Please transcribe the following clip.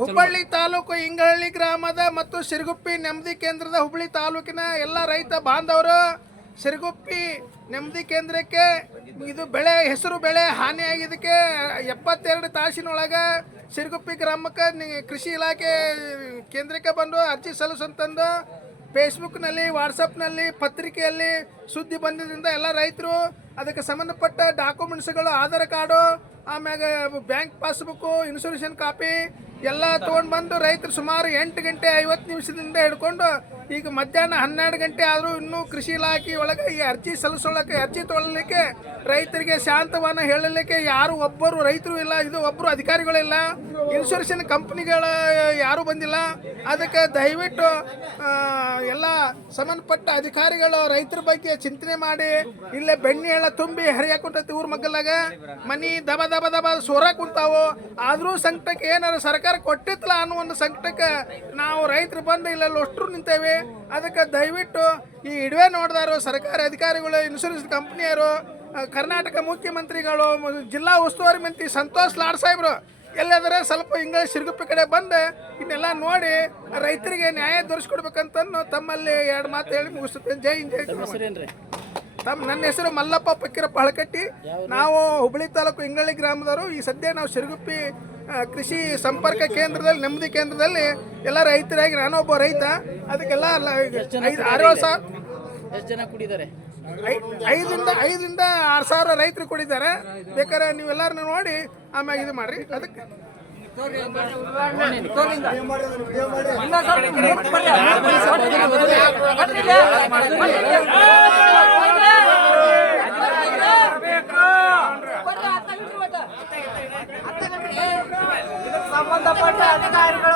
ಹುಬ್ಬಳ್ಳಿ ತಾಲೂಕು ಇಂಗಳಹಳ್ಳಿ ಗ್ರಾಮದ ಮತ್ತು ಸಿರುಗುಪ್ಪಿ ನೆಮ್ಮದಿ ಕೇಂದ್ರದ ಹುಬ್ಬಳ್ಳಿ ತಾಲೂಕಿನ ಎಲ್ಲ ರೈತ ಬಾಂಧವರು ಸಿರುಗುಪ್ಪಿ ನೆಮ್ಮದಿ ಕೇಂದ್ರಕ್ಕೆ ಇದು ಹೆಸರು ಬೆಳೆ ಹಾನಿಯಾಗಿದ್ದಕ್ಕೆ 72 ತಾಸಿನೊಳಗೆ ಸಿರುಗುಪ್ಪಿ ಗ್ರಾಮಕ್ಕೆ ಕೃಷಿ ಇಲಾಖೆ ಕೇಂದ್ರಕ್ಕೆ ಬಂದು ಅರ್ಜಿ ಸಲ್ಲಿಸುವಂತಂದು ಫೇಸ್ಬುಕ್ನಲ್ಲಿ, ವಾಟ್ಸಪ್ನಲ್ಲಿ, ಪತ್ರಿಕೆಯಲ್ಲಿ ಸುದ್ದಿ ಬಂದಿದ್ದರಿಂದ ಎಲ್ಲ ರೈತರು ಅದಕ್ಕೆ ಸಂಬಂಧಪಟ್ಟ ಡಾಕ್ಯುಮೆಂಟ್ಸ್ಗಳು, ಆಧಾರ್ ಕಾರ್ಡು, ಆಮ್ಯಾಗ ಬ್ಯಾಂಕ್ ಪಾಸ್ಬುಕ್ಕು, ಇನ್ಶೂರೆನ್ಸ್ ಕಾಪಿ ಎಲ್ಲ ತೊಗೊಂಡು ಬಂದು ರೈತರು ಸುಮಾರು 8 ಗಂಟೆ 50 ನಿಮಿಷದಿಂದ ಹಿಡ್ಕೊಂಡು ಈಗ ಮಧ್ಯಾಹ್ನ 12 ಗಂಟೆ ಆದರೂ ಇನ್ನೂ ಕೃಷಿ ಇಲಾಖೆ ಒಳಗೆ ಈ ಅರ್ಜಿ ಸಲ್ಲಿಸೋಳಕ್ಕೆ, ಅರ್ಜಿ ತೊಗೊಳ್ಳಿಕ್ಕೆ, ರೈತರಿಗೆ ಶಾಂತವನ್ನ ಹೇಳಲಿಕ್ಕೆ ಯಾರು ಒಬ್ಬರು ರೈತರು ಇಲ್ಲ, ಇದು ಒಬ್ಬರು ಅಧಿಕಾರಿಗಳಿಲ್ಲ, ಇನ್ಶೂರೆನ್ಸ್ ಕಂಪ್ನಿಗಳ ಯಾರೂ ಬಂದಿಲ್ಲ. ಅದಕ್ಕೆ ದಯವಿಟ್ಟು ಎಲ್ಲ ಸಂಬಂಧಪಟ್ಟ ಅಧಿಕಾರಿಗಳು ರೈತರ ಬಗ್ಗೆ ಚಿಂತನೆ ಮಾಡಿ ಇಲ್ಲೇ ಬೆಣ್ಣೆ ಎಲ್ಲ ತುಂಬಿ ಹರಿಯಾಕೊಂಡೈತಿ ಊರ ಮಗ್ಗಲಾಗ ಮನಿ ದಬ ದಬ ದಬ ಸೋರ ಕುಂತಾವು. ಆದರೂ ಸಂಕಟಕ್ಕೆ ಏನಾರು ಸರ್ಕಾರ ಕೊಟ್ಟಿತ್ತಲ್ಲ ಅನ್ನೋ ಒಂದು ಸಂಕಟಕ್ಕೆ ನಾವು ರೈತರು ಬಂದು ಇಲ್ಲೆಲ್ಲ ಅಷ್ಟರು ನಿಂತೇವೆ. ಅದಕ್ಕೆ ದಯವಿಟ್ಟು ಈ ಇಡುವೆ ನೋಡಿದಾರು ಸರ್ಕಾರಿ ಅಧಿಕಾರಿಗಳು, ಇನ್ಶೂರೆನ್ಸ್ ಕಂಪ್ನಿಯರು, ಕರ್ನಾಟಕ ಮುಖ್ಯಮಂತ್ರಿಗಳು, ಜಿಲ್ಲಾ ಉಸ್ತುವಾರಿ ಮಂತ್ರಿ ಸಂತೋಷ್ ಲಾಡ್ ಸಾಹೇಬ್ರು ಎಲ್ಲಾದರೆ ಸ್ವಲ್ಪ ಹಿಂಗೆ ಸಿರುಗುಪ್ಪಿ ಕಡೆ ಬಂದು ಇನ್ನೆಲ್ಲ ನೋಡಿ ರೈತರಿಗೆ ನ್ಯಾಯ ದೊರಕಿಸ್ಕೊಡ್ಬೇಕಂತನ್ನು ತಮ್ಮಲ್ಲಿ 2 ಮಾತು ಹೇಳಿ ಮುಗಿಸುತ್ತೇನೆ. ಜೈ ಹಿಂದ್, ಜೈ. ನನ್ನ ಹೆಸರು ಮಲ್ಲಪ್ಪ ಪಕ್ಕಿರಪ್ಪ ಹಳಕಟ್ಟಿ. ನಾವು ಹುಬ್ಬಳ್ಳಿ ತಾಲೂಕು ಇಂಗಳಹಳ್ಳಿ ಗ್ರಾಮದವರು. ಈ ಸದ್ಯ ನಾವು ಸಿರುಗುಪ್ಪಿ ಕೃಷಿ ಸಂಪರ್ಕ ಕೇಂದ್ರದಲ್ಲಿ, ನೆಮ್ಮದಿ ಕೇಂದ್ರದಲ್ಲಿ ಎಲ್ಲ ರೈತರಾಗಿ ನಾನೊಬ್ಬ ರೈತ. ಅದಕ್ಕೆಲ್ಲ 6 ಸಾವಿರ ಎಷ್ಟು ಜನ ಕುಡಿದ್ದಾರೆ? 5ರಿಂದ 6 ಸಾವಿರ ರೈತರು ಕೊಡಿದ್ದಾರೆ. ಬೇಕಾದ್ರೆ ನೀವೆಲ್ಲರನ್ನ ನೋಡಿ ಆಮ್ಯಾಗ ಇದು ಮಾಡ್ರಿ. ಅದಕ್ಕೆ ಸಂಬಂಧಪಟ್ಟ ಅಧಿಕಾರಿಗಳು